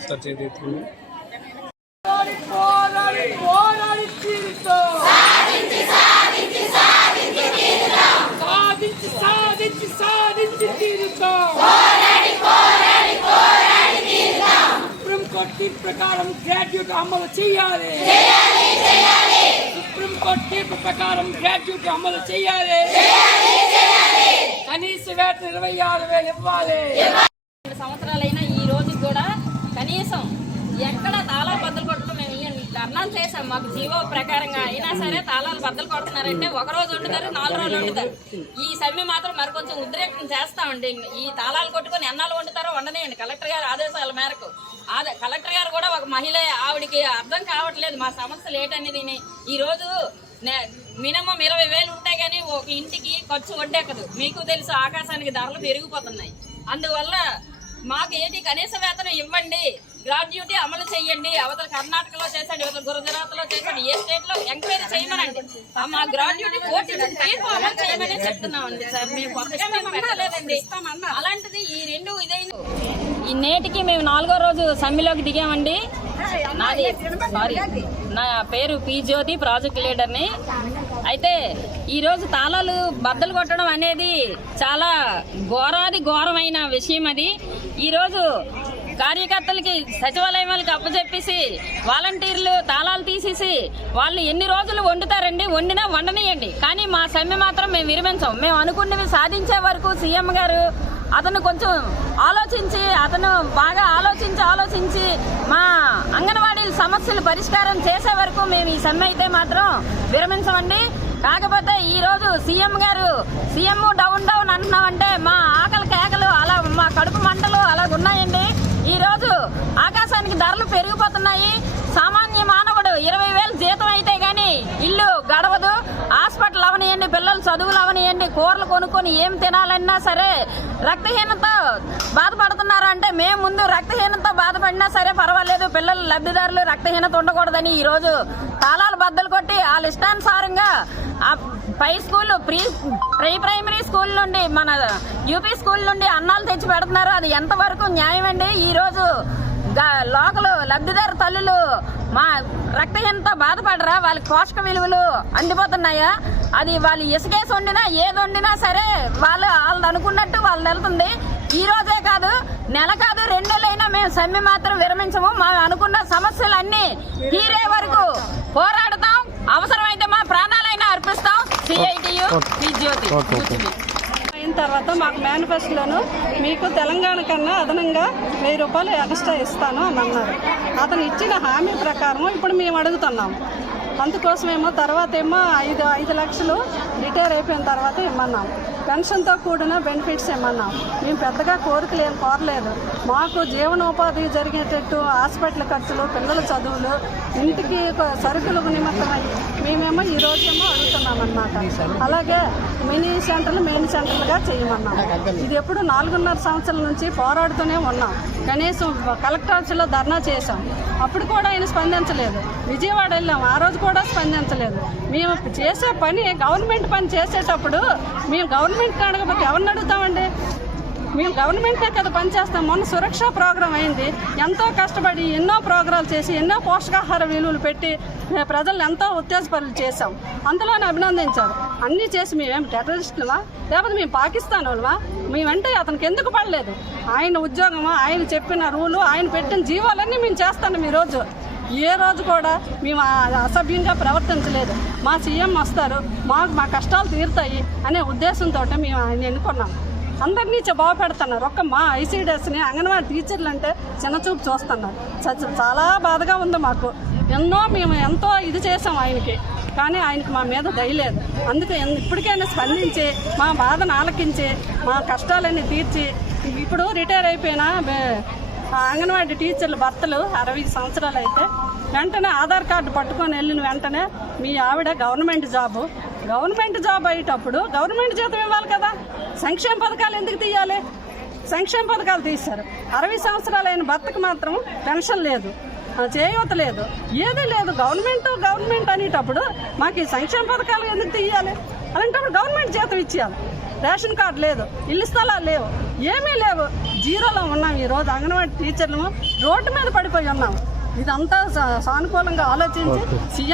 Sir చేతి పోరాడి పోరాడి తీరుతాం సాధించి సాధించి సాధించి తీరుతాం సుప్రీంకోర్టు తీర్పు ప్రకారం గ్రాడ్యుయేట్ అమలు చేయాలి సుప్రీంకోర్టు తీర్పు ప్రకారం గ్రాడ్యుయేట్ అమలు చేయాలి. కనీస వేతన ఇరవై ఆరు వేలు ఇవ్వాలి. రెండు సంవత్సరాలైనా ఈ రోజు కూడా కనీసం ఎక్కడ తాళాలు బద్దలు కొట్టడం మేము? ధర్నాలు చేసాం మాకు జీవో ప్రకారంగా అయినా సరే తాళాలు బద్దలు కొడుతున్నారంటే ఒక రోజు వండుతారు నాలుగు రోజులు వండుతారు. ఈ సమ్మె మాత్రం మరి కొంచెం ఉద్రేకం చేస్తామండి. ఈ తాళాలు కొట్టుకొని ఎన్నాళ్ళు వండుతారో వండనేయండి. కలెక్టర్ గారు ఆదేశాల మేరకు. ఆదే కలెక్టర్ గారు కూడా మహిళ ఆవిడికి అర్థం కావట్లేదు. మా సమస్యలు ఏంటనేది ఈ రోజు నే- మినిమం ఇరవై వేలు ఉంటాయి కానీ ఒక ఇంటికి ఖర్చు వడ్డెక్కదు. మీకు తెలుసు ఆకాశానికి ధరలు పెరిగిపోతున్నాయి. అందువల్ల మాకు ఏంటి కనీస వేతనం ఇవ్వండి. గ్రాడ్యుటీ అమలు చేయండి. అవతల కర్ణాటకలో చేసండి అవతల గుజరాత్లో చేసండి ఏ స్టేట్లో ఎంక్వైరీ చేయమనండి. మా గ్రాడ్యుటీ కోర్టు తీర్పు అమలు చేయమని చెప్తున్నామండి సార్. మేము కొత్తగా మేము పెట్టలేదండి. అలాంటిది ఈ రెండు ఇదైన ఈ నేటికి మేము నాలుగో రోజు సమ్మెలోకి దిగామండి. నాది సారీ నా పేరు పి జ్యోతి ప్రాజెక్ట్ లీడర్ని. అయితే ఈరోజు తాళాలు బద్దలు కొట్టడం అనేది చాలా ఘోరాది ఘోరమైన విషయం అది. ఈరోజు కార్యకర్తలకి సచివాలయం వాళ్ళకి అప్పచెప్పేసి వాలంటీర్లు తాళాలు తీసేసి వాళ్ళు ఎన్ని రోజులు వండుతారండి? వండినా వండనియండి. కానీ మా సమ్మె మాత్రం మేము విరమించాం. మేము అనుకున్నవి సాధించే వరకు సీఎం గారు అతను కొంచెం ఆలోచించి అతను బాగా ఆలోచించి ఆలోచించి మా అంగన్వాడీ సమస్యలు పరిష్కారం చేసే వరకు మేము ఈ సమ్మె అయితే మాత్రం విరమించమండి. కాకపోతే ఈ రోజు సీఎం గారు సీఎం డౌన్ డౌన్ అంటున్నామంటే మా ఆకలి కేకలు అలా మా కడుపు మంటలు అలా ఉన్నాయండి ఈ రోజు ఆకాశానికి ధరలు పెరిగిపోతాయి సామాన్య మానవుడు ఇరవై వేలు జీతం అయితే గాని ఇల్లు గడవదు హాస్పిటల్ అవనియండి పిల్లలు చదువులు అవనియండి కూరలు కొనుక్కొని ఏం తినాలన్నా సరే రక్తహీనత బాధపడుతున్నారు అంటే మేము ముందు రక్తహీనత బాధపడినా సరే పర్వాలేదు పిల్లలు లబ్ధిదారులు రక్తహీనత ఉండకూడదని ఈ రోజు తాళాలు బద్దలు కొట్టి వాళ్ళ ఇష్టానుసారంగా పై school pre pre primary school నుండి మన యూపీ స్కూల్ నుండి అన్నాలు తెచ్చి పెడుతున్నారు. అది ఎంతవరకు న్యాయం అండి ఈ రోజు లోకలు లబ్ధిదారు తల్లులు మా రక్తహీనత బాధపడరా? వాళ్ళకి పోషక విలువలు అందిపోతున్నాయా? అది వాళ్ళు ఇసుకేసి వండినా ఏది వండినా సరే వాళ్ళు వాళ్ళు అనుకున్నట్టు వాళ్ళు వెళ్తుంది ఈ రోజే కాదు నెల కాదు రెండు నెలలైనా మేము సమ్మె మాత్రం విరమించము. మేము అనుకున్న సమస్యలన్నీ తీరే వరకు పోరాడతాం. అవసరమైతే మా ప్రాణాలైనా అర్పిస్తాం. సిఐటియు జ్యోతి. అయిన తర్వాత మాకు మేనిఫెస్టోలోను మీకు తెలంగాణ కన్నా అదనంగా వెయ్యి రూపాయలు ఎక్స్ట్రా ఇస్తాను అని అన్నారు. అతను ఇచ్చిన హామీ ప్రకారం ఇప్పుడు మేము అడుగుతున్నాము అందుకోసమేమో తర్వాత ఏమో ఐదు ఐదు లక్షలు రిటైర్ అయిపోయిన తర్వాత ఇమ్మన్నాం. పెన్షన్తో కూడిన బెనిఫిట్స్ ఏమన్నా? మేము పెద్దగా కోరికలు కోరలేదు. మాకు జీవనోపాధి జరిగేటట్టు హాస్పిటల్ ఖర్చులు పిల్లల చదువులు ఇంటికి సరుకులు సరుకుల నిమిత్తమై మేమేమో ఈ రోజేమో అడుగుతున్నామన్నమాట. అలాగే మినీ సెంటర్లు మెయిన్ సెంటర్లుగా చేయమన్నాం. ఇది ఎప్పుడు నాలుగున్నర సంవత్సరాల నుంచి పోరాడుతూనే ఉన్నాం. కనీసం కలెక్టర్ ఆఫీసులో ధర్నా చేశాం. అప్పుడు కూడా ఆయన స్పందించలేదు. విజయవాడ వెళ్ళాం. ఆ రోజు కూడా స్పందించలేదు. మేము చేసే పని గవర్నమెంట్ పని చేసేటప్పుడు మేము గవర్నమెంట్ అడగకపోతే ఎవరిని అడుగుతామండి? మేము గవర్నమెంటే కదా పనిచేస్తాం. మొన్న సురక్ష ప్రోగ్రాం అయింది. ఎంతో కష్టపడి ఎన్నో ప్రోగ్రాలు చేసి ఎన్నో పోషకాహార విలువలు పెట్టి మేము ప్రజలను ఎంతో ఉత్తేజపరులు చేశాం. అందులోనే అభినందించారు. అన్నీ చేసి మేమేం టెర్రరిస్టులమా? లేకపోతే మేము పాకిస్తాన్ వాళ్ళమా? మేమంటే అతనికి ఎందుకు పడలేదు? ఆయన ఉద్యోగమా? ఆయన చెప్పిన రూలు ఆయన పెట్టిన జీవాలన్నీ మేము చేస్తాం ఈరోజు ఏ రోజు కూడా మేము అసభ్యంగా ప్రవర్తించలేదు. మా సీఎం వస్తారు మాకు మా కష్టాలు తీరుతాయి అనే ఉద్దేశంతో మేము ఆయన ఎన్నుకున్నాం. అందరినీ బాగుపెడుతున్నారు ఒక్క మా ఐసీడీఎస్ని అంగన్వాడీ టీచర్లు అంటే చిన్నచూపు చూస్తున్నారు. చ- చాలా బాధగా ఉంది మాకు. ఎన్నో మేము ఎంతో ఇది చేసాం ఆయనకి. కానీ ఆయనకి మా మీద దయలేదు అందుకే ఇప్పటికైనా స్పందించి మా బాధను ఆలకించి మా కష్టాలన్నీ తీర్చి ఇప్పుడు రిటైర్ అయిపోయిన ఆ అంగన్వాడీ టీచర్లు భర్తలు అరవై సంవత్సరాలు అయితే వెంటనే ఆధార్ కార్డు పట్టుకొని వెళ్ళిన వెంటనే మీ ఆవిడ గవర్నమెంట్ జాబు. గవర్నమెంట్ జాబ్ అయ్యేటప్పుడు గవర్నమెంట్ జీతం ఇవ్వాలి కదా. సంక్షేమ పథకాలు ఎందుకు తీయాలి? సంక్షేమ పథకాలు తీశారు. అరవై సంవత్సరాలైన భర్తకు మాత్రం పెన్షన్ లేదు. ఆ, చేయూత లేదు. ఏదీ లేదు. గవర్నమెంట్ గవర్నమెంట్ అనేటప్పుడు మాకు ఈ సంక్షేమ పథకాలు ఎందుకు తీయాలి? అలాంటప్పుడు గవర్నమెంట్ జీతం ఇచ్చేయాలి. రేషన్ కార్డు లేదు ఇల్లు స్థలాలు లేవు ఏమీ లేవు. జీరోలో ఉన్నాం ఈ రోజు అంగన్వాడీ టీచర్లు రోడ్డు మీద పడిపోయి ఉన్నాం. ఇదంతా సానుకూలంగా ఆలోచించి సీఎం